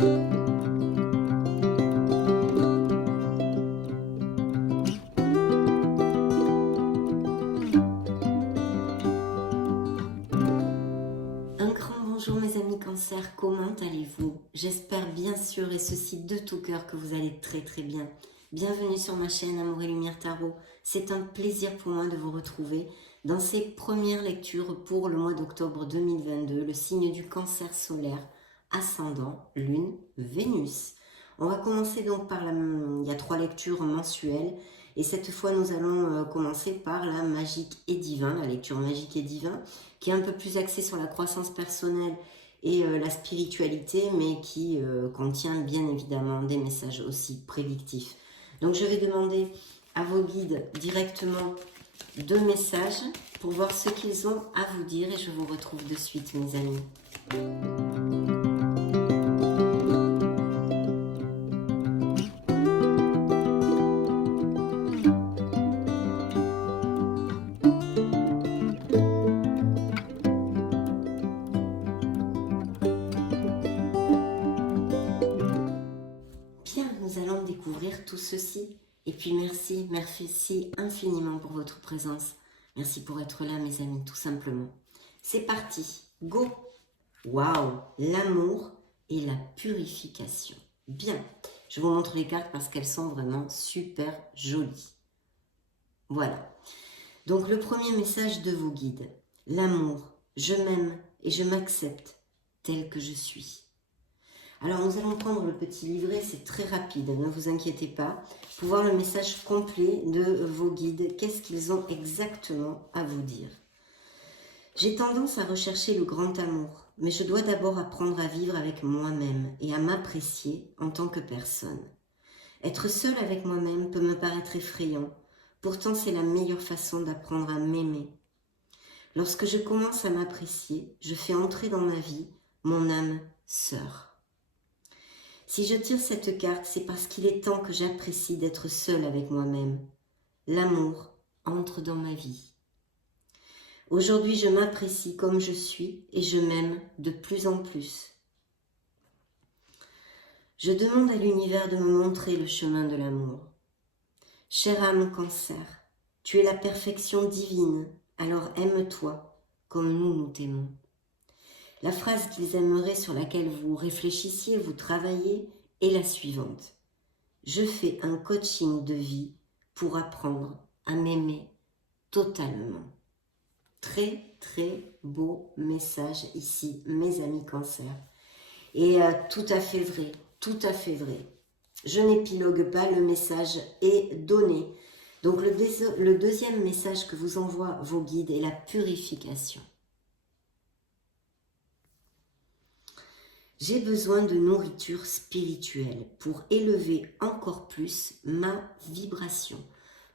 Un grand bonjour mes amis Cancer, comment allez-vous? J'espère bien sûr et ceci de tout cœur que vous allez très très bien. Bienvenue sur ma chaîne Amour et Lumière Tarot. C'est un plaisir pour moi de vous retrouver dans ces premières lectures pour le mois d'octobre 2022, le signe du Cancer solaire, ascendant, Lune, Vénus. On va commencer donc par il y a 3 lectures mensuelles et cette fois nous allons commencer par la magique et divin, la lecture magique et divin, qui est un peu plus axée sur la croissance personnelle et la spiritualité, mais qui contient bien évidemment des messages aussi prédictifs. Donc je vais demander à vos guides directement 2 messages pour voir ce qu'ils ont à vous dire et je vous retrouve de suite mes amis. Nous allons découvrir tout ceci. Et puis merci infiniment pour votre présence. Merci pour être là mes amis, tout simplement. C'est parti, go! Waouh! L'amour et la purification. Bien, je vous montre les cartes parce qu'elles sont vraiment super jolies. Voilà. Donc le premier message de vos guides. L'amour, je m'aime et je m'accepte tel que je suis. Alors nous allons prendre le petit livret, c'est très rapide, ne vous inquiétez pas, pour voir le message complet de vos guides, qu'est-ce qu'ils ont exactement à vous dire. J'ai tendance à rechercher le grand amour, mais je dois d'abord apprendre à vivre avec moi-même et à m'apprécier en tant que personne. Être seule avec moi-même peut me paraître effrayant, pourtant c'est la meilleure façon d'apprendre à m'aimer. Lorsque je commence à m'apprécier, je fais entrer dans ma vie mon âme sœur. Si je tire cette carte, c'est parce qu'il est temps que j'apprécie d'être seule avec moi-même. L'amour entre dans ma vie. Aujourd'hui, je m'apprécie comme je suis et je m'aime de plus en plus. Je demande à l'univers de me montrer le chemin de l'amour. Chère âme Cancer, tu es la perfection divine, alors aime-toi comme nous t'aimons. La phrase qu'ils aimeraient sur laquelle vous réfléchissiez, vous travaillez, est la suivante. Je fais un coaching de vie pour apprendre à m'aimer totalement. Très très beau message ici, mes amis Cancer. Et tout à fait vrai, tout à fait vrai. Je n'épilogue pas, le message est donné. Donc le deuxième message que vous envoient vos guides est la purification. J'ai besoin de nourriture spirituelle pour élever encore plus ma vibration.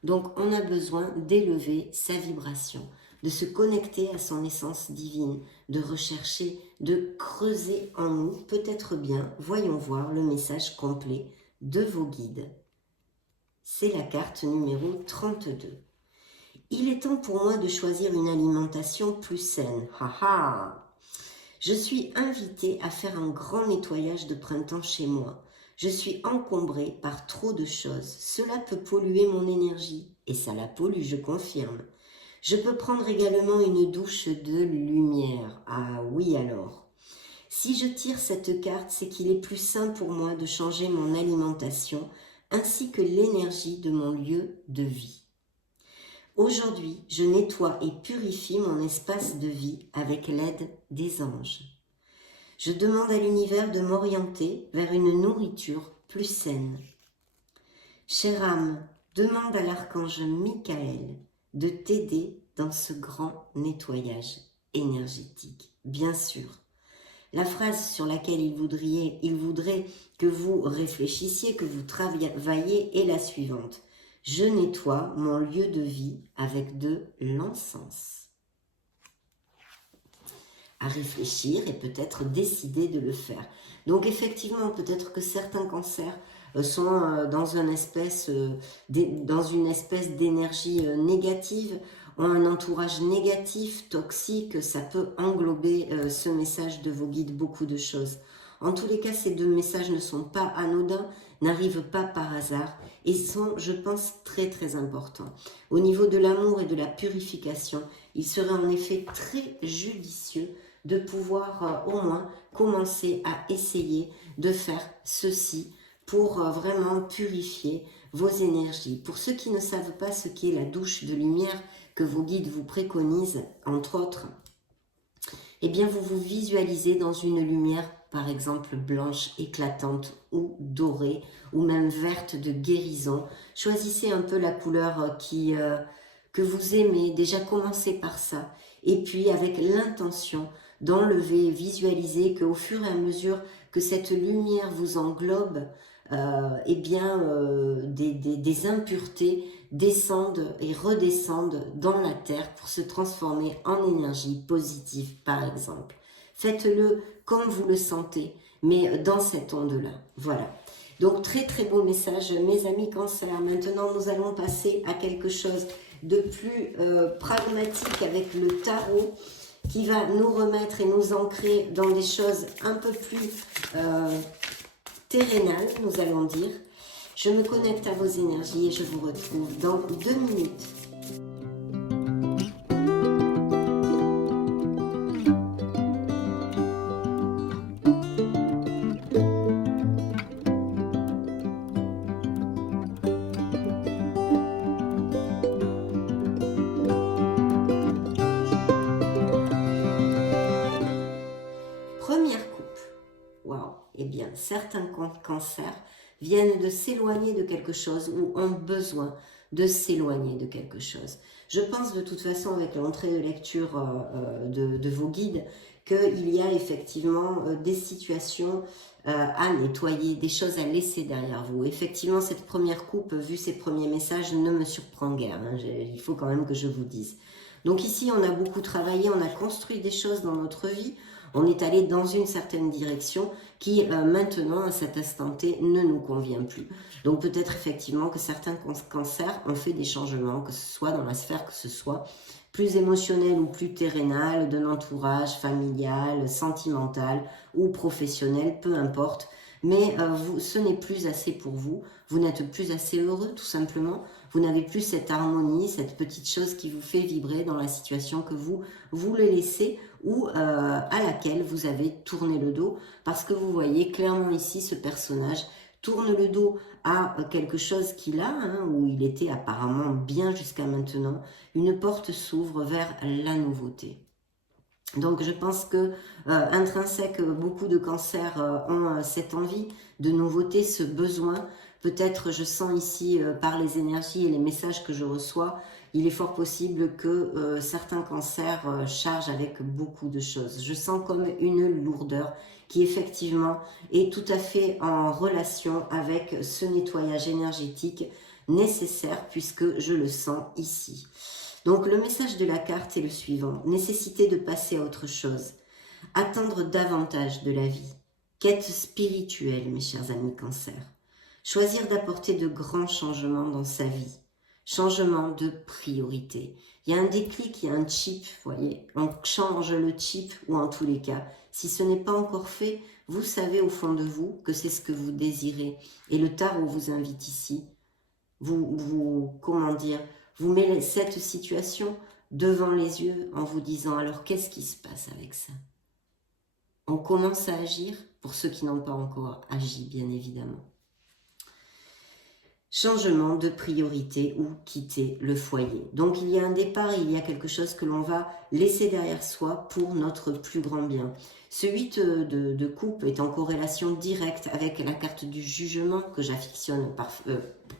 Donc on a besoin d'élever sa vibration, de se connecter à son essence divine, de rechercher, de creuser en nous, peut-être bien. Voyons voir le message complet de vos guides. C'est la carte numéro 32. Il est temps pour moi de choisir une alimentation plus saine. Haha! Je suis invitée à faire un grand nettoyage de printemps chez moi. Je suis encombrée par trop de choses. Cela peut polluer mon énergie. Et ça la pollue, je confirme. Je peux prendre également une douche de lumière. Ah oui alors. Si je tire cette carte, c'est qu'il est plus sain pour moi de changer mon alimentation ainsi que l'énergie de mon lieu de vie. Aujourd'hui, je nettoie et purifie mon espace de vie avec l'aide des anges. Je demande à l'univers de m'orienter vers une nourriture plus saine. Chère âme, demande à l'archange Michael de t'aider dans ce grand nettoyage énergétique. Bien sûr, la phrase sur laquelle il voudrait que vous réfléchissiez, que vous travailliez est la suivante. Je nettoie mon lieu de vie avec de l'encens. À réfléchir et peut-être décider de le faire. Donc effectivement, peut-être que certains cancers sont dans une espèce d'énergie négative, ont un entourage négatif, toxique. Ça peut englober ce message de vos guides, beaucoup de choses. En tous les cas, ces deux messages ne sont pas anodins, n'arrivent pas par hasard et sont, je pense, très très importants. Au niveau de l'amour et de la purification, il serait en effet très judicieux de pouvoir au moins commencer à essayer de faire ceci pour vraiment purifier vos énergies. Pour ceux qui ne savent pas ce qu'est la douche de lumière que vos guides vous préconisent, entre autres, eh bien vous vous visualisez dans une lumière, par exemple blanche, éclatante ou dorée, ou même verte de guérison. Choisissez un peu la couleur que vous aimez, déjà commencez par ça. Et puis avec l'intention d'enlever, visualiser qu'au fur et à mesure que cette lumière vous englobe, eh bien, des impuretés descendent et redescendent dans la terre pour se transformer en énergie positive, par exemple. Faites-le comme vous le sentez, mais dans cette onde-là. Voilà. Donc, très très beau message, mes amis Cancer. Maintenant, nous allons passer à quelque chose de plus pragmatique avec le tarot qui va nous remettre et nous ancrer dans des choses un peu plus terrénales, nous allons dire. Je me connecte à vos énergies et je vous retrouve dans 2 minutes. Première coupe. Waouh. Eh bien, certains cancers viennent de s'éloigner de quelque chose ou ont besoin de s'éloigner de quelque chose. Je pense de toute façon avec l'entrée de lecture de vos guides qu'il y a effectivement des situations à nettoyer, des choses à laisser derrière vous. Effectivement, cette première coupe, vu ces premiers messages, ne me surprend guère. Hein. Il faut quand même que je vous dise. Donc ici, on a beaucoup travaillé, on a construit des choses dans notre vie. On est allé dans une certaine direction qui maintenant, à cet instant T, ne nous convient plus. Donc peut-être effectivement que certains cancers ont fait des changements, que ce soit dans la sphère, que ce soit plus émotionnel ou plus terrénal, de l'entourage familial, sentimental ou professionnel, peu importe. Mais ce n'est plus assez pour vous. Vous n'êtes plus assez heureux, tout simplement. Vous n'avez plus cette harmonie, cette petite chose qui vous fait vibrer dans la situation que vous voulez laisser ou à laquelle vous avez tourné le dos. Parce que vous voyez clairement ici, ce personnage tourne le dos à quelque chose qu'il a, hein, où il était apparemment bien jusqu'à maintenant. Une porte s'ouvre vers la nouveauté. Donc je pense que intrinsèque, beaucoup de cancers ont cette envie de nouveauté, ce besoin. Peut-être je sens ici par les énergies et les messages que je reçois, il est fort possible que certains cancers chargent avec beaucoup de choses. Je sens comme une lourdeur qui effectivement est tout à fait en relation avec ce nettoyage énergétique nécessaire puisque je le sens ici. Donc le message de la carte est le suivant. Nécessité de passer à autre chose. Attendre davantage de la vie. Quête spirituelle, mes chers amis Cancer. Choisir d'apporter de grands changements dans sa vie. Changement de priorité. Il y a un déclic, il y a un chip, vous voyez. On change le chip ou en tous les cas. Si ce n'est pas encore fait, vous savez au fond de vous que c'est ce que vous désirez. Et le tarot vous invite ici. Comment dire, vous mettez cette situation devant les yeux en vous disant alors qu'est-ce qui se passe avec ça? On commence à agir pour ceux qui n'ont pas encore agi, bien évidemment. Changement de priorité ou quitter le foyer. Donc il y a un départ, il y a quelque chose que l'on va laisser derrière soi pour notre plus grand bien. Ce 8 de coupe est en corrélation directe avec la carte du jugement que j'affectionne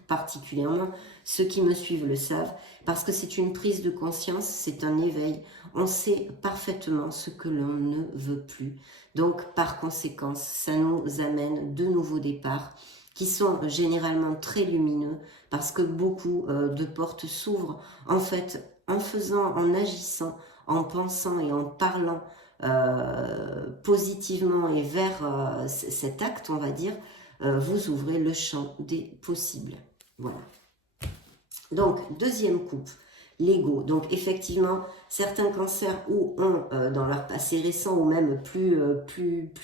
particulièrement. Ceux qui me suivent le savent parce que c'est une prise de conscience, c'est un éveil. On sait parfaitement ce que l'on ne veut plus. Donc par conséquent, ça nous amène de nouveaux départs qui sont généralement très lumineux parce que beaucoup de portes s'ouvrent en fait en faisant, en agissant, en pensant et en parlant positivement et vers cet acte, on va dire, vous ouvrez le champ des possibles. Voilà. Donc, deuxième coupe. l'ego. Donc effectivement, certains cancers ou ont dans leur passé récent ou même plus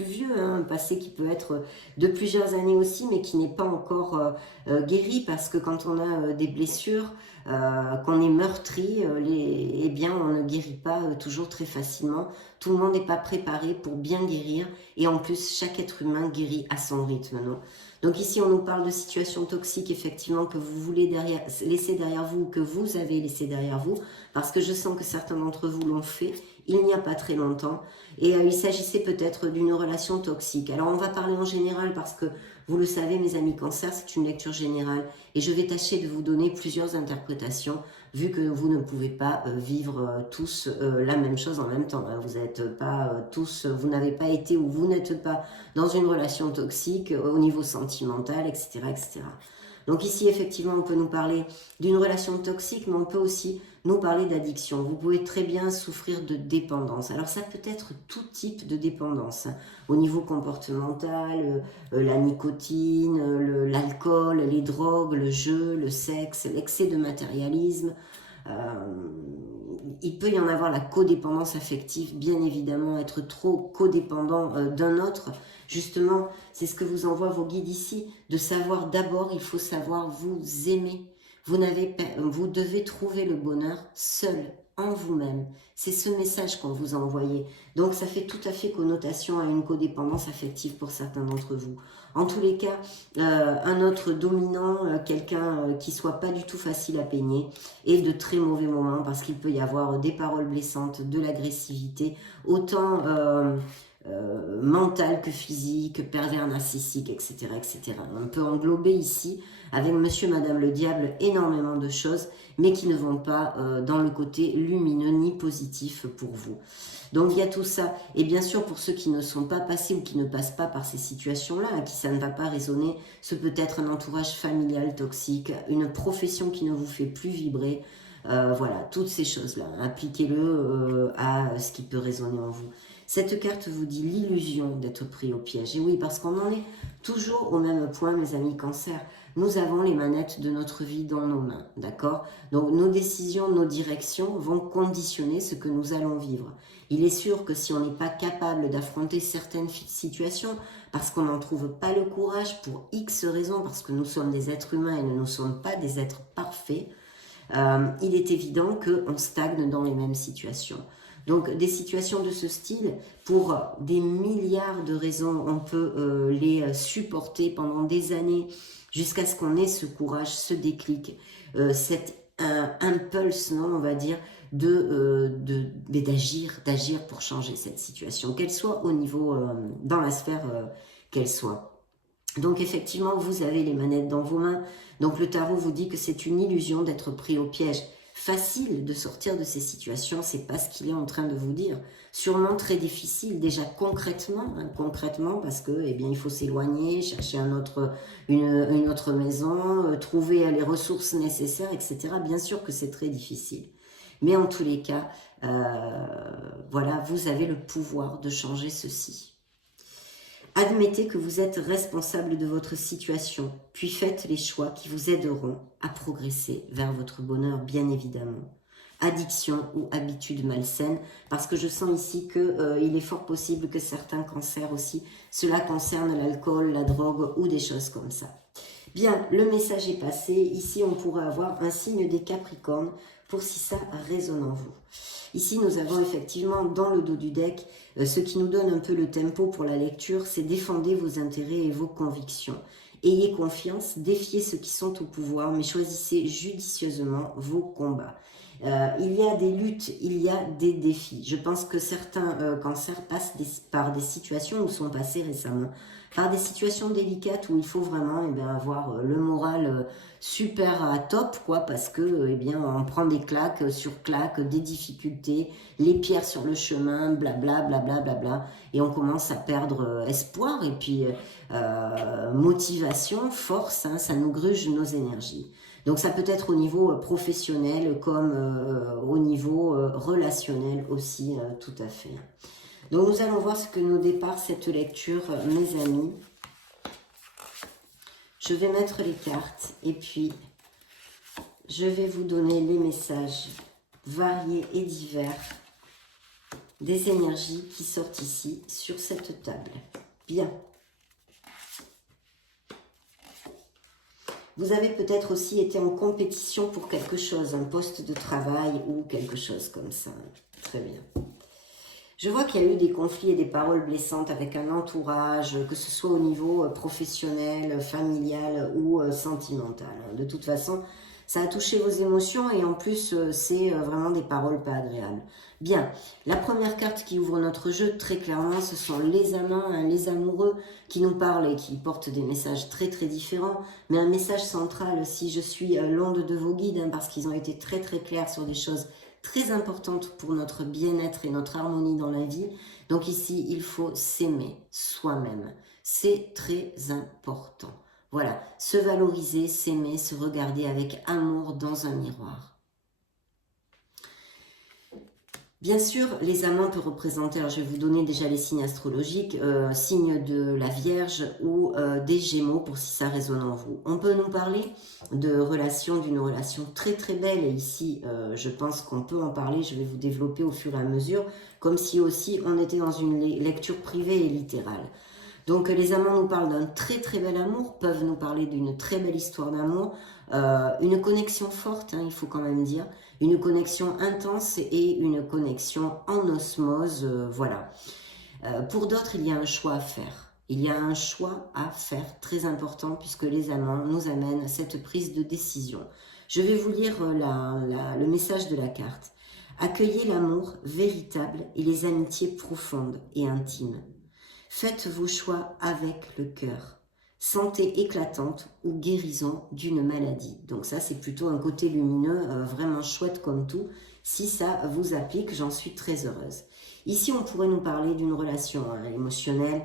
vieux, hein, un passé qui peut être de plusieurs années aussi, mais qui n'est pas encore guéri, parce que quand on a des blessures, qu'on est meurtri, eh bien on ne guérit pas toujours très facilement. Tout le monde n'est pas préparé pour bien guérir, et en plus chaque être humain guérit à son rythme, non? Donc ici, on nous parle de situations toxiques, effectivement, que vous voulez laisser derrière vous, ou que vous avez laissé derrière vous, parce que je sens que certains d'entre vous l'ont fait il n'y a pas très longtemps, et il s'agissait peut-être d'une relation toxique. Alors on va parler en général, parce que vous le savez, mes amis cancer, c'est une lecture générale, et je vais tâcher de vous donner plusieurs interprétations, vu que vous ne pouvez pas vivre tous la même chose en même temps, hein. Vous n'êtes pas tous, vous n'avez pas été ou vous n'êtes pas dans une relation toxique au niveau sentimental, etc., etc. Donc ici, effectivement, on peut nous parler d'une relation toxique, mais on peut aussi nous parler d'addiction. Vous pouvez très bien souffrir de dépendance. Alors ça peut être tout type de dépendance, hein, au niveau comportemental, la nicotine, l'alcool, les drogues, le jeu, le sexe, l'excès de matérialisme. Il peut y en avoir la codépendance affective, bien évidemment, être trop codépendant d'un autre. Justement, c'est ce que vous envoient vos guides ici, de savoir d'abord, il faut savoir vous aimer. Vous devez trouver le bonheur seul, en vous-même. C'est ce message qu'on vous a envoyé. Donc ça fait tout à fait connotation à une codépendance affective pour certains d'entre vous. En tous les cas, un autre dominant, quelqu'un qui soit pas du tout facile à peigner, et de très mauvais moments, parce qu'il peut y avoir des paroles blessantes, de l'agressivité, autant mental que physique, pervers narcissique, etc., etc. On peut englober ici, avec monsieur, madame le diable, énormément de choses, mais qui ne vont pas dans le côté lumineux ni positif pour vous. Donc il y a tout ça. Et bien sûr, pour ceux qui ne sont pas passés ou qui ne passent pas par ces situations-là, à qui ça ne va pas résonner, ce peut être un entourage familial toxique, une profession qui ne vous fait plus vibrer. Voilà, toutes ces choses-là. Appliquez-le à ce qui peut résonner en vous. Cette carte vous dit l'illusion d'être pris au piège. Et oui, parce qu'on en est toujours au même point, mes amis cancer. Nous avons les manettes de notre vie dans nos mains, d'accord? Donc nos décisions, nos directions vont conditionner ce que nous allons vivre. Il est sûr que si on n'est pas capable d'affronter certaines situations, parce qu'on n'en trouve pas le courage pour X raisons, parce que nous sommes des êtres humains et nous ne sommes pas des êtres parfaits, il est évident qu'on stagne dans les mêmes situations. Donc des situations de ce style, pour des milliards de raisons, on peut les supporter pendant des années, jusqu'à ce qu'on ait ce courage, ce déclic, cette impulse, non, on va dire, d'agir pour changer cette situation, qu'elle soit au niveau, dans la sphère qu'elle soit. Donc effectivement, vous avez les manettes dans vos mains. Donc le tarot vous dit que c'est une illusion d'être pris au piège. Facile de sortir de ces situations, c'est pas ce qu'il est en train de vous dire. Sûrement très difficile, déjà concrètement, parce que eh bien, il faut s'éloigner, chercher une autre maison, trouver les ressources nécessaires, etc. Bien sûr que c'est très difficile. Mais en tous les cas, voilà, vous avez le pouvoir de changer ceci. Admettez que vous êtes responsable de votre situation, puis faites les choix qui vous aideront à progresser vers votre bonheur, bien évidemment. Addiction ou habitude malsaine, parce que je sens ici qu'il est fort possible que certains cancers aussi, cela concerne l'alcool, la drogue ou des choses comme ça. Bien, le message est passé. Ici, on pourrait avoir un signe des Capricornes pour si ça résonne en vous. Ici, nous avons effectivement dans le dos du deck, ce qui nous donne un peu le tempo pour la lecture, c'est défendez vos intérêts et vos convictions. Ayez confiance, défiez ceux qui sont au pouvoir, mais choisissez judicieusement vos combats. Il y a des luttes, il y a des défis. Je pense que certains cancers passent par des situations ou sont passés récemment par des situations délicates où il faut vraiment avoir le moral super à top, quoi, parce que on prend des claques sur claques, des difficultés, les pierres sur le chemin, blabla, blabla, blabla, et on commence à perdre espoir et puis motivation, force, hein, ça nous gruge nos énergies. Donc ça peut être au niveau professionnel comme au niveau relationnel aussi, tout à fait. Donc nous allons voir ce que nous dépare cette lecture, mes amis. Je vais mettre les cartes et puis je vais vous donner les messages variés et divers des énergies qui sortent ici sur cette table. Bien. Vous avez peut-être aussi été en compétition pour quelque chose, un poste de travail ou quelque chose comme ça. Très bien. Je vois qu'il y a eu des conflits et des paroles blessantes avec un entourage, que ce soit au niveau professionnel, familial ou sentimental. De toute façon, ça a touché vos émotions et en plus, c'est vraiment des paroles pas agréables. Bien, la première carte qui ouvre notre jeu, très clairement, ce sont les amants, hein, les amoureux qui nous parlent et qui portent des messages très très différents. Mais un message central, si je suis l'onde de vos guides, hein, parce qu'ils ont été très très clairs sur des choses très importante pour notre bien-être et notre harmonie dans la vie. Donc ici, il faut s'aimer soi-même. C'est très important. Voilà, se valoriser, s'aimer, se regarder avec amour dans un miroir. Bien sûr, les amants peuvent représenter, alors je vais vous donner déjà les signes astrologiques, signes de la Vierge ou des Gémeaux pour si ça résonne en vous. On peut nous parler de relations, d'une relation très très belle et ici je pense qu'on peut en parler, je vais vous développer au fur et à mesure, comme si aussi on était dans une lecture privée et littérale. Donc les amants nous parlent d'un très très bel amour, peuvent nous parler d'une très belle histoire d'amour, une connexion forte, hein, il faut quand même dire, une connexion intense et une connexion en osmose, voilà. Pour d'autres, il y a un choix à faire. Il y a un choix à faire très important puisque les amants nous amènent cette prise de décision. Je vais vous lire le message de la carte. Accueillez l'amour véritable et les amitiés profondes et intimes. Faites vos choix avec le cœur. Santé éclatante ou guérison d'une maladie. Donc ça, c'est plutôt un côté lumineux, vraiment chouette comme tout. Si ça vous applique, j'en suis très heureuse. Ici, on pourrait nous parler d'une relation émotionnelle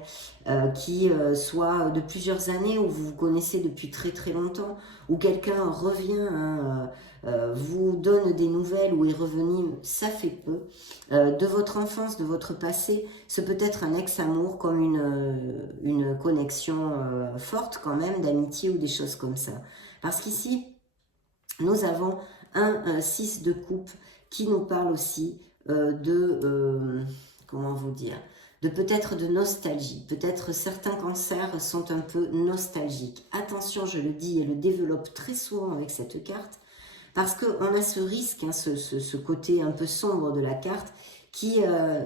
qui soit de plusieurs années, où vous vous connaissez depuis très très longtemps, où quelqu'un revient, vous donne des nouvelles ou est revenu, ça fait peu, de votre enfance, de votre passé. Ce peut être un ex-amour comme une connexion forte quand même, d'amitié ou des choses comme ça. Parce qu'ici, nous avons un 6 de coupe qui nous parle aussi comment vous dire, de peut-être de nostalgie. Peut-être certains cancers sont un peu nostalgiques. Attention, je le dis et le développe très souvent avec cette carte, parce qu'on a ce risque, hein, ce côté un peu sombre de la carte, qui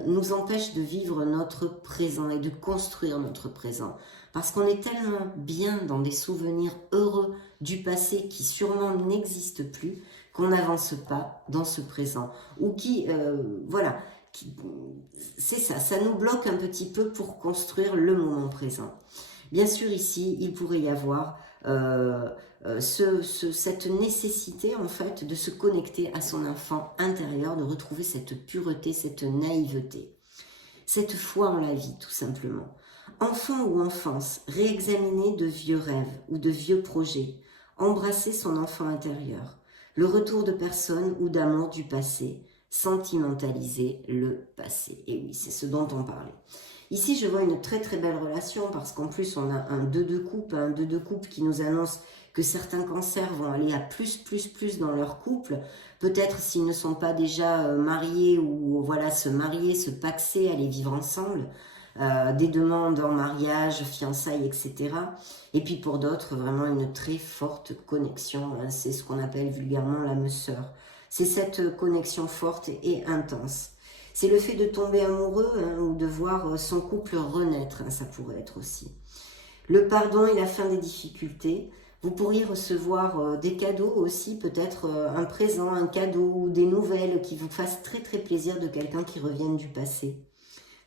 nous empêche de vivre notre présent et de construire notre présent. Parce qu'on est tellement bien dans des souvenirs heureux du passé qui sûrement n'existent plus, qu'on n'avance pas dans ce présent. Ou qui, voilà, c'est ça, ça nous bloque un petit peu pour construire le moment présent. Bien sûr, ici, il pourrait y avoir cette nécessité, en fait, de se connecter à son enfant intérieur, de retrouver cette pureté, cette naïveté, cette foi en la vie, tout simplement. Enfant ou enfance, réexaminer de vieux rêves ou de vieux projets, embrasser son enfant intérieur, le retour de personnes ou d'amour du passé, sentimentaliser le passé. Et oui, c'est ce dont on parlait. Ici, je vois une très très belle relation parce qu'en plus, on a un 2 de coupe qui nous annonce que certains cancers vont aller à plus dans leur couple. Peut-être s'ils ne sont pas déjà mariés ou voilà, se marier, se paxer, aller vivre ensemble. Des demandes en mariage, fiançailles, etc. Et puis pour d'autres, vraiment une très forte connexion. Hein, c'est ce qu'on appelle vulgairement l'âme sœur. C'est cette connexion forte et intense. C'est le fait de tomber amoureux hein, ou de voir son couple renaître, hein, ça pourrait être aussi. Le pardon et la fin des difficultés. Vous pourriez recevoir des cadeaux aussi, peut-être un présent, un cadeau ou des nouvelles qui vous fassent très très plaisir de quelqu'un qui revienne du passé.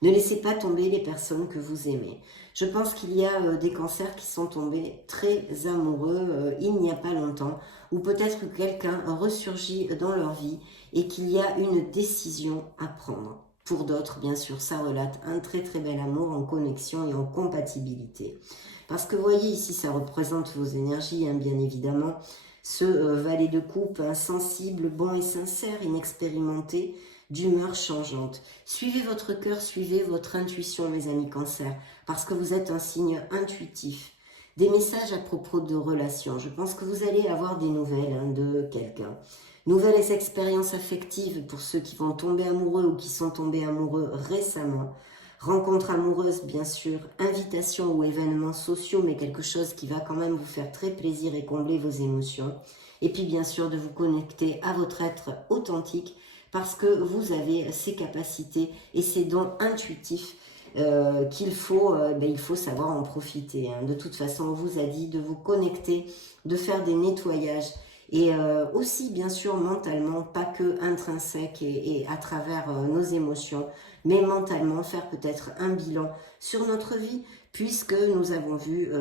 Ne laissez pas tomber les personnes que vous aimez. Je pense qu'il y a des cancers qui sont tombés très amoureux il n'y a pas longtemps, ou peut-être que quelqu'un ressurgit dans leur vie et qu'il y a une décision à prendre. Pour d'autres, bien sûr, ça relate un très très bel amour en connexion et en compatibilité. Parce que vous voyez ici, ça représente vos énergies, hein, bien évidemment. Ce valet de coupe, insensible, bon et sincère, inexpérimenté, d'humeur changeante. Suivez votre cœur, suivez votre intuition, mes amis cancers, parce que vous êtes un signe intuitif. Des messages à propos de relations. Je pense que vous allez avoir des nouvelles de quelqu'un. Nouvelles expériences affectives pour ceux qui vont tomber amoureux ou qui sont tombés amoureux récemment. Rencontres amoureuses, bien sûr. Invitations ou événements sociaux, mais quelque chose qui va quand même vous faire très plaisir et combler vos émotions. Et puis, bien sûr, de vous connecter à votre être authentique parce que vous avez ces capacités et ces dons intuitifs il faut savoir en profiter. De toute façon, on vous a dit de vous connecter, de faire des nettoyages et aussi bien sûr mentalement, pas que intrinsèque et à travers nos émotions, mais mentalement faire peut-être un bilan sur notre vie puisque nous avons vu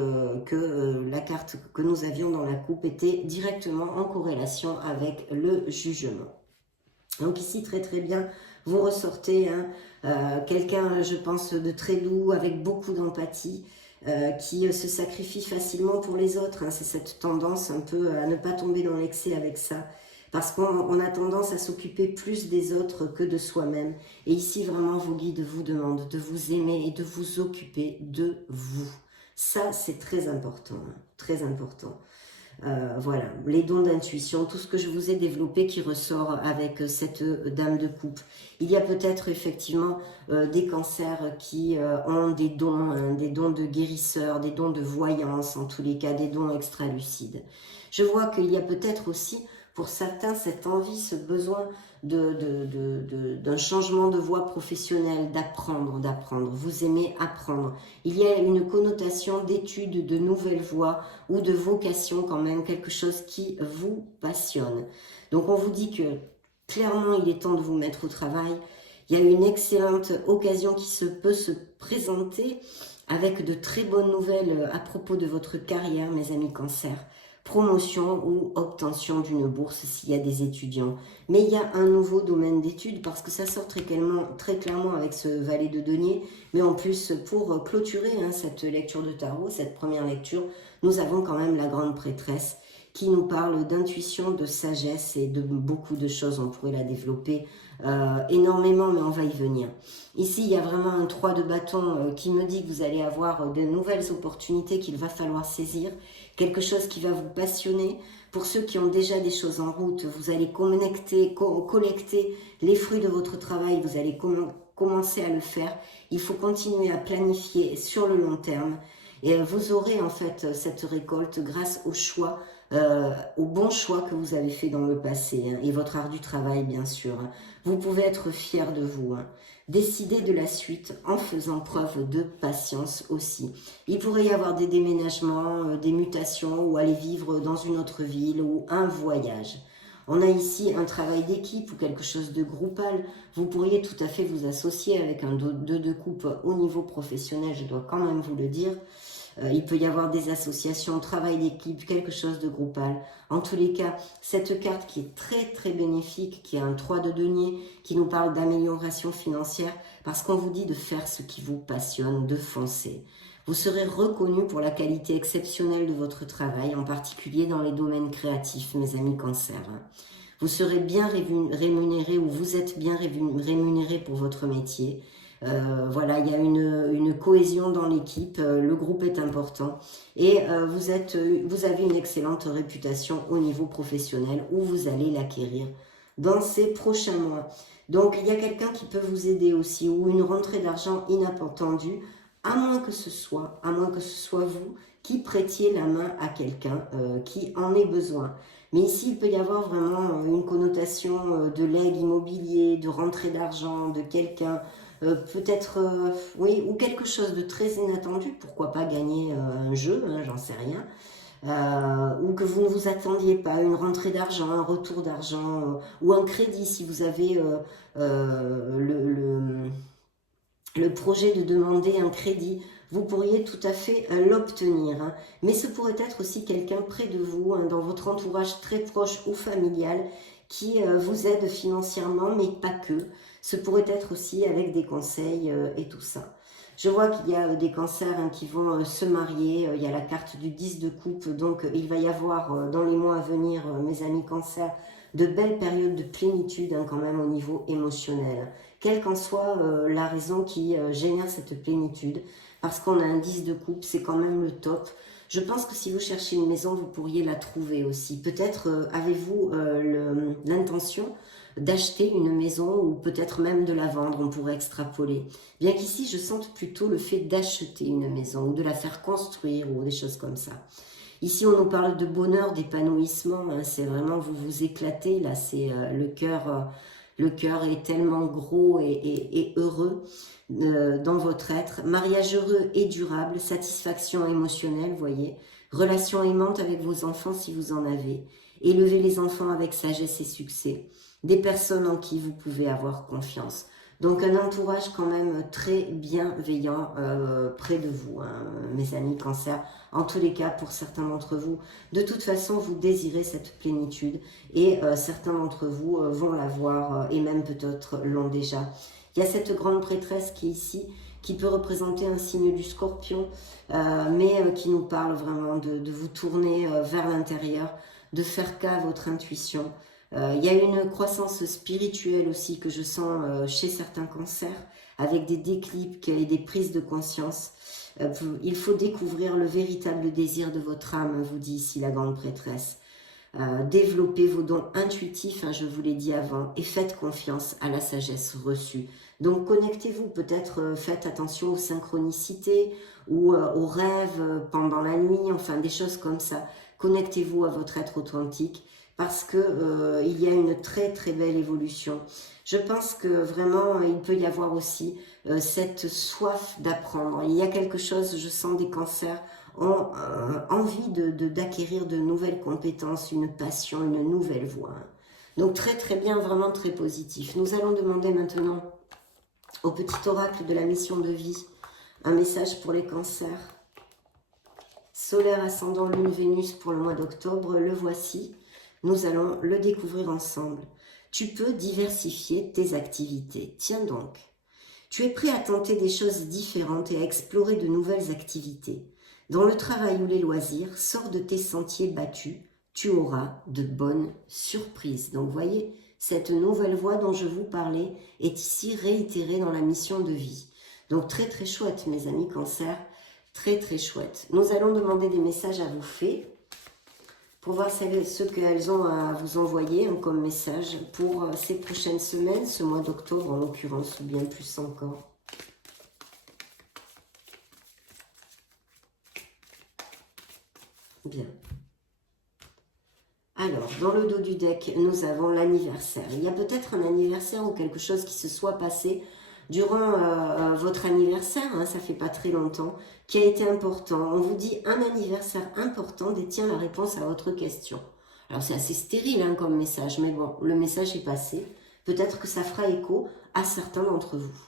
que la carte que nous avions dans la coupe était directement en corrélation avec le jugement. Donc ici, très très bien, vous ressortez quelqu'un, je pense, de très doux, avec beaucoup d'empathie, qui se sacrifie facilement pour les autres. C'est cette tendance un peu à ne pas tomber dans l'excès avec ça, parce qu'on a tendance à s'occuper plus des autres que de soi-même. Et ici, vraiment, vos guides vous demandent de vous aimer et de vous occuper de vous. Ça, c'est très important, très important. Voilà, les dons d'intuition, tout ce que je vous ai développé qui ressort avec cette dame de coupe. Il y a peut-être effectivement des cancers qui ont des dons de guérisseurs, des dons de voyance, en tous les cas, des dons extra-lucides. Je vois qu'il y a peut-être aussi, pour certains, cette envie, ce besoin d'un changement de voie professionnelle, d'apprendre. Vous aimez apprendre. Il y a une connotation d'études, de nouvelles voies ou de vocation quand même, quelque chose qui vous passionne. Donc on vous dit que clairement il est temps de vous mettre au travail. Il y a une excellente occasion qui peut se présenter avec de très bonnes nouvelles à propos de votre carrière, mes amis Cancer. Promotion ou obtention d'une bourse s'il y a des étudiants. Mais il y a un nouveau domaine d'études parce que ça sort très clairement avec ce valet de denier. Mais en plus, pour clôturer cette lecture de tarot, cette première lecture, nous avons quand même la grande prêtresse qui nous parle d'intuition, de sagesse et de beaucoup de choses. On pourrait la développer énormément, mais on va y venir. Ici, il y a vraiment un 3 de bâton qui me dit que vous allez avoir de nouvelles opportunités qu'il va falloir saisir, quelque chose qui va vous passionner. Pour ceux qui ont déjà des choses en route, vous allez collecter les fruits de votre travail, vous allez commencer à le faire. Il faut continuer à planifier sur le long terme. Et vous aurez en fait cette récolte grâce au choix, au bon choix que vous avez fait dans le passé et votre art du travail bien sûr. Vous pouvez être fier de vous. Décidez de la suite en faisant preuve de patience aussi. Il pourrait y avoir des déménagements, des mutations ou aller vivre dans une autre ville ou un voyage. On a ici un travail d'équipe ou quelque chose de groupal. Vous pourriez tout à fait vous associer avec un 2 de coupe au niveau professionnel, je dois quand même vous le dire. Il peut y avoir des associations, travail d'équipe, quelque chose de groupal. En tous les cas, cette carte qui est très très bénéfique, qui est un 3 de denier, qui nous parle d'amélioration financière, parce qu'on vous dit de faire ce qui vous passionne, de foncer. Vous serez reconnu pour la qualité exceptionnelle de votre travail, en particulier dans les domaines créatifs, mes amis Cancer. Vous serez bien rémunéré ou vous êtes bien rémunéré pour votre métier. Voilà, il y a une cohésion dans l'équipe, le groupe est important et vous avez une excellente réputation au niveau professionnel où vous allez l'acquérir dans ces prochains mois. Donc il y a quelqu'un qui peut vous aider aussi ou une rentrée d'argent inattendue, à moins que ce soit vous qui prêtiez la main à quelqu'un qui en ait besoin. Mais ici, il peut y avoir vraiment une connotation de legs immobilier, de rentrée d'argent, de quelqu'un, peut-être, oui, ou quelque chose de très inattendu, pourquoi pas gagner un jeu, j'en sais rien, ou que vous ne vous attendiez pas, une rentrée d'argent, un retour d'argent, ou un crédit si vous avez le projet de demander un crédit, vous pourriez tout à fait l'obtenir. Mais ce pourrait être aussi quelqu'un près de vous, dans votre entourage très proche ou familial, qui vous aide financièrement, mais pas que. Ce pourrait être aussi avec des conseils et tout ça. Je vois qu'il y a des cancers qui vont se marier. Il y a la carte du 10 de coupe. Donc, il va y avoir dans les mois à venir, mes amis cancers, de belles périodes de plénitude quand même au niveau émotionnel. Quelle qu'en soit la raison qui génère cette plénitude. Parce qu'on a un 10 de coupe, c'est quand même le top. Je pense que si vous cherchez une maison, vous pourriez la trouver aussi. Peut-être avez-vous l'intention d'acheter une maison ou peut-être même de la vendre, on pourrait extrapoler. Bien qu'ici, je sente plutôt le fait d'acheter une maison ou de la faire construire ou des choses comme ça. Ici, on nous parle de bonheur, d'épanouissement, hein, c'est vraiment, vous vous éclatez, là, c'est le cœur est tellement gros et heureux dans votre être. Mariage heureux et durable, satisfaction émotionnelle, vous voyez, relation aimante avec vos enfants si vous en avez, élever les enfants avec sagesse et succès, des personnes en qui vous pouvez avoir confiance. Donc un entourage quand même très bienveillant près de vous, hein, mes amis Cancer. En tous les cas, pour certains d'entre vous, de toute façon, vous désirez cette plénitude et certains d'entre vous vont l'avoir et même peut-être l'ont déjà. Il y a cette grande prêtresse qui est ici, qui peut représenter un signe du Scorpion, mais qui nous parle vraiment de vous tourner vers l'intérieur, de faire cas à votre intuition. Il y a une croissance spirituelle aussi que je sens chez certains cancers, avec des déclics et des prises de conscience. Il faut découvrir le véritable désir de votre âme, vous dit ici la grande prêtresse. Développez vos dons intuitifs, hein, je vous l'ai dit avant, et faites confiance à la sagesse reçue. Donc connectez-vous, peut-être faites attention aux synchronicités ou aux rêves pendant la nuit, enfin des choses comme ça. Connectez-vous à votre être authentique parce que il y a une très belle évolution. Je pense que vraiment il peut y avoir aussi cette soif d'apprendre. Il y a quelque chose, je sens des cancers ont envie d'acquérir de nouvelles compétences, une passion, une nouvelle voie. Donc très bien, vraiment très positif. Nous allons demander maintenant au petit oracle de la mission de vie un message pour les cancers. Solaire, ascendant, lune, Vénus pour le mois d'octobre, le voici. Nous allons le découvrir ensemble. Tu peux diversifier tes activités. Tiens donc. Tu es prêt à tenter des choses différentes et à explorer de nouvelles activités. Dans le travail ou les loisirs, sors de tes sentiers battus, tu auras de bonnes surprises. Donc, voyez, cette nouvelle voie dont je vous parlais est ici réitérée dans la mission de vie. Donc, très chouette, mes amis Cancer, très chouette. Nous allons demander des messages à vos fées pour voir ce qu'elles ont à vous envoyer comme message pour ces prochaines semaines, ce mois d'octobre en l'occurrence, ou bien plus encore. Bien. Alors, dans le dos du deck, nous avons l'anniversaire. Il y a peut-être un anniversaire ou quelque chose qui se soit passé durant votre anniversaire, hein, ça fait pas très longtemps, qui a été important. On vous dit un anniversaire important détient la réponse à votre question. Alors, c'est assez stérile hein, comme message, mais bon, le message est passé. Peut-être que ça fera écho à certains d'entre vous.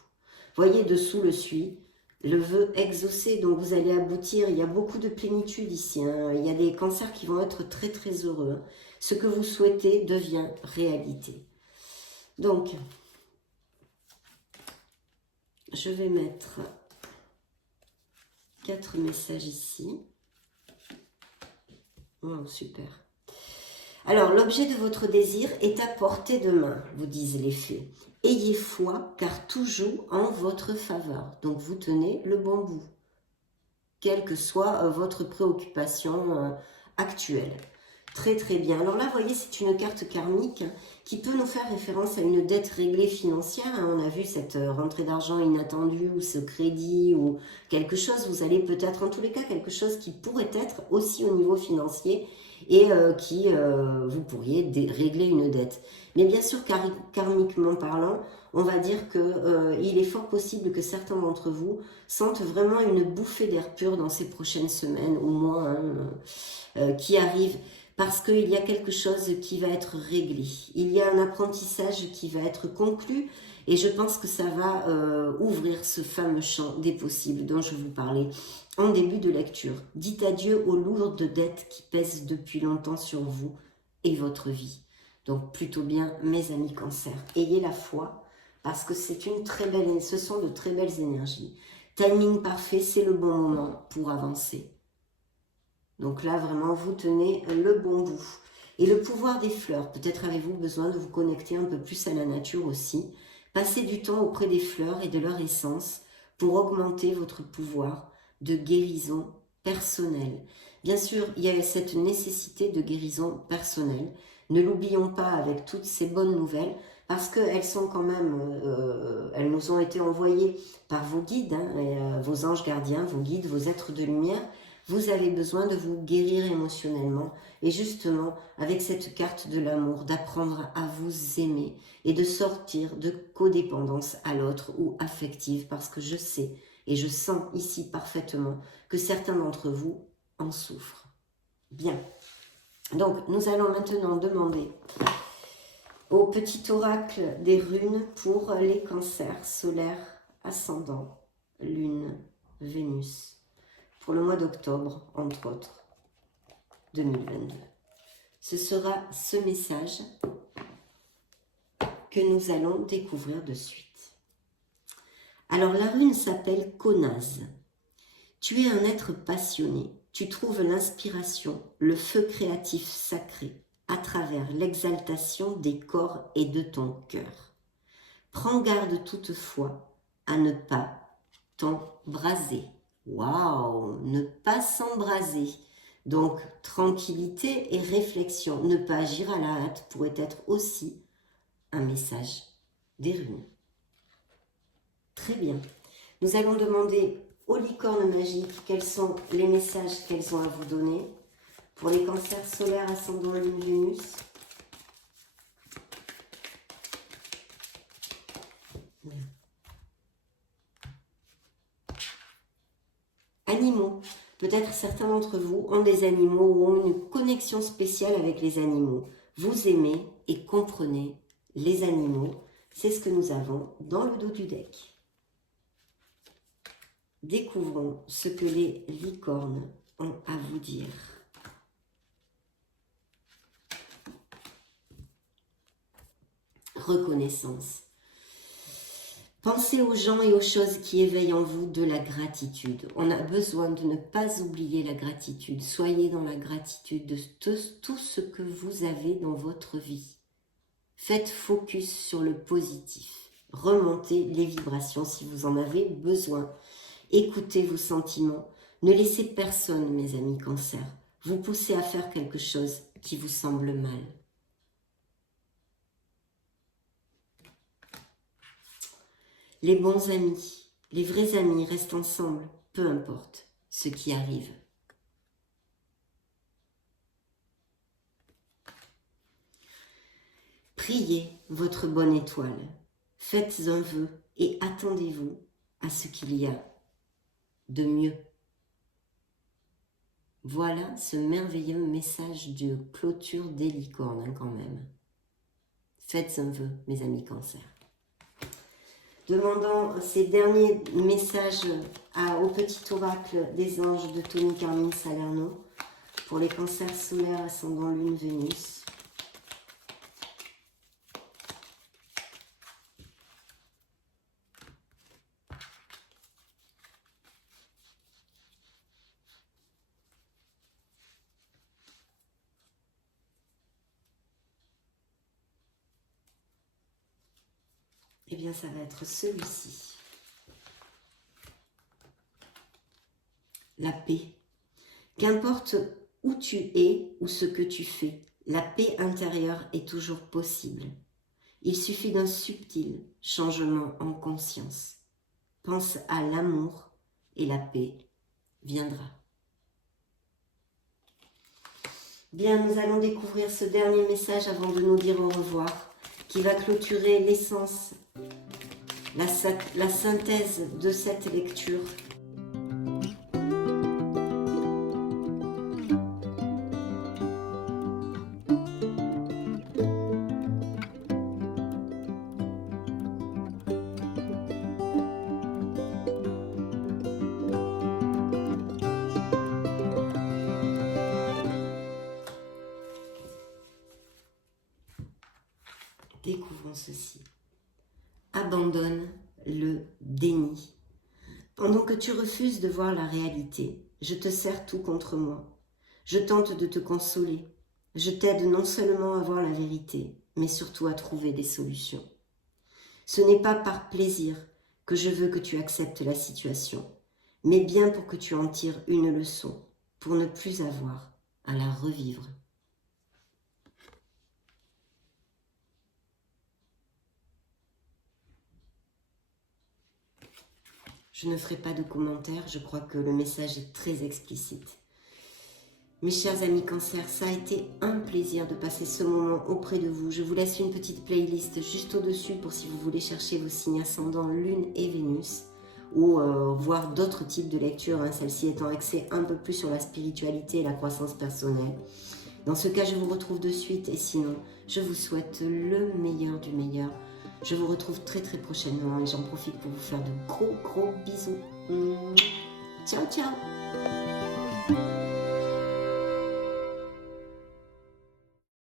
Voyez dessous le suit. Le vœu exaucé, donc vous allez aboutir. Il y a beaucoup de plénitude ici. Hein. Il y a des cancers qui vont être très heureux. Hein. Ce que vous souhaitez devient réalité. Donc, je vais mettre 4 messages ici. Oh, super. Alors, l'objet de votre désir est à portée de main, vous disent les fées. Ayez foi, car tout joue en votre faveur. Donc, vous tenez le bon bout, quelle que soit votre préoccupation actuelle. Très bien. Alors là, vous voyez, c'est une carte karmique qui peut nous faire référence à une dette réglée financière. On a vu cette rentrée d'argent inattendue ou ce crédit ou quelque chose. Vous allez peut-être, en tous les cas, quelque chose qui pourrait être aussi au niveau financier et qui vous pourriez régler une dette. Mais bien sûr, karmiquement parlant, on va dire que il est fort possible que certains d'entre vous sentent vraiment une bouffée d'air pur dans ces prochaines semaines ou mois qui arrivent. Parce qu'il y a quelque chose qui va être réglé. Il y a un apprentissage qui va être conclu et je pense que ça va ouvrir ce fameux champ des possibles dont je vous parlais en début de lecture. Dites adieu aux lourdes dettes qui pèsent depuis longtemps sur vous et votre vie. Donc plutôt bien, mes amis Cancer. Ayez la foi parce que ce sont de très belles énergies. Timing parfait, c'est le bon moment pour avancer. Donc là, vraiment, vous tenez le bon bout. Et le pouvoir des fleurs. Peut-être avez-vous besoin de vous connecter un peu plus à la nature aussi. Passez du temps auprès des fleurs et de leur essence pour augmenter votre pouvoir de guérison personnelle. Bien sûr, il y a cette nécessité de guérison personnelle. Ne l'oublions pas avec toutes ces bonnes nouvelles, parce qu'elles sont quand même, elles nous ont été envoyées par vos guides, hein, et, vos anges gardiens, vos guides, vos êtres de lumière. Vous avez besoin de vous guérir émotionnellement et justement avec cette carte de l'amour, d'apprendre à vous aimer et de sortir de codépendance à l'autre ou affective, parce que je sais et je sens ici parfaitement que certains d'entre vous en souffrent. Bien, donc nous allons maintenant demander au petit oracle des runes pour les cancers solaires, ascendant, lune, Vénus, pour le mois d'octobre, entre autres, 2022. Ce sera ce message que nous allons découvrir de suite. Alors la rune s'appelle Konaz. Tu es un être passionné. Tu trouves l'inspiration, le feu créatif sacré à travers l'exaltation des corps et de ton cœur. Prends garde toutefois à ne pas t'embraser. Waouh, ne pas s'embraser. Donc, tranquillité et réflexion. Ne pas agir à la hâte pourrait être aussi un message des runes. Très bien. Nous allons demander aux licornes magiques quels sont les messages qu'elles ont à vous donner pour les cancers solaires ascendant lune Vénus. Bien. Animaux. Peut-être certains d'entre vous ont des animaux ou ont une connexion spéciale avec les animaux. Vous aimez et comprenez les animaux. C'est ce que nous avons dans le dos du deck. Découvrons ce que les licornes ont à vous dire. Reconnaissance. Pensez aux gens et aux choses qui éveillent en vous de la gratitude. On a besoin de ne pas oublier la gratitude. Soyez dans la gratitude de tout ce que vous avez dans votre vie. Faites focus sur le positif. Remontez les vibrations si vous en avez besoin. Écoutez vos sentiments. Ne laissez personne, mes amis cancer, vous pousser à faire quelque chose qui vous semble mal. Les bons amis, les vrais amis restent ensemble, peu importe ce qui arrive. Priez votre bonne étoile, faites un vœu et attendez-vous à ce qu'il y a de mieux. Voilà ce merveilleux message de clôture des licornes, quand même. Faites un vœu, mes amis cancer. Demandons ces derniers messages au petit oracle des anges de Tony Carmine Salerno pour les cancers solaires ascendant lune Vénus. Eh bien, ça va être celui-ci. La paix. Qu'importe où tu es ou ce que tu fais, la paix intérieure est toujours possible. Il suffit d'un subtil changement en conscience. Pense à l'amour et la paix viendra. Bien, nous allons découvrir ce dernier message avant de nous dire au revoir, qui va clôturer l'essence, la synthèse de cette lecture. Découvrons ceci. Abandonne le déni. Pendant que tu refuses de voir la réalité, je te serre tout contre moi. Je tente de te consoler. Je t'aide non seulement à voir la vérité, mais surtout à trouver des solutions. Ce n'est pas par plaisir que je veux que tu acceptes la situation, mais bien pour que tu en tires une leçon, pour ne plus avoir à la revivre. Je ne ferai pas de commentaires, je crois que le message est très explicite. Mes chers amis Cancer, ça a été un plaisir de passer ce moment auprès de vous. Je vous laisse une petite playlist juste au-dessus pour si vous voulez chercher vos signes ascendants Lune et Vénus ou voir d'autres types de lectures, hein, celle-ci étant axée un peu plus sur la spiritualité et la croissance personnelle. Dans ce cas, je vous retrouve de suite et sinon, je vous souhaite le meilleur du meilleur. Je vous retrouve très très prochainement et j'en profite pour vous faire de gros bisous. Ciao ciao.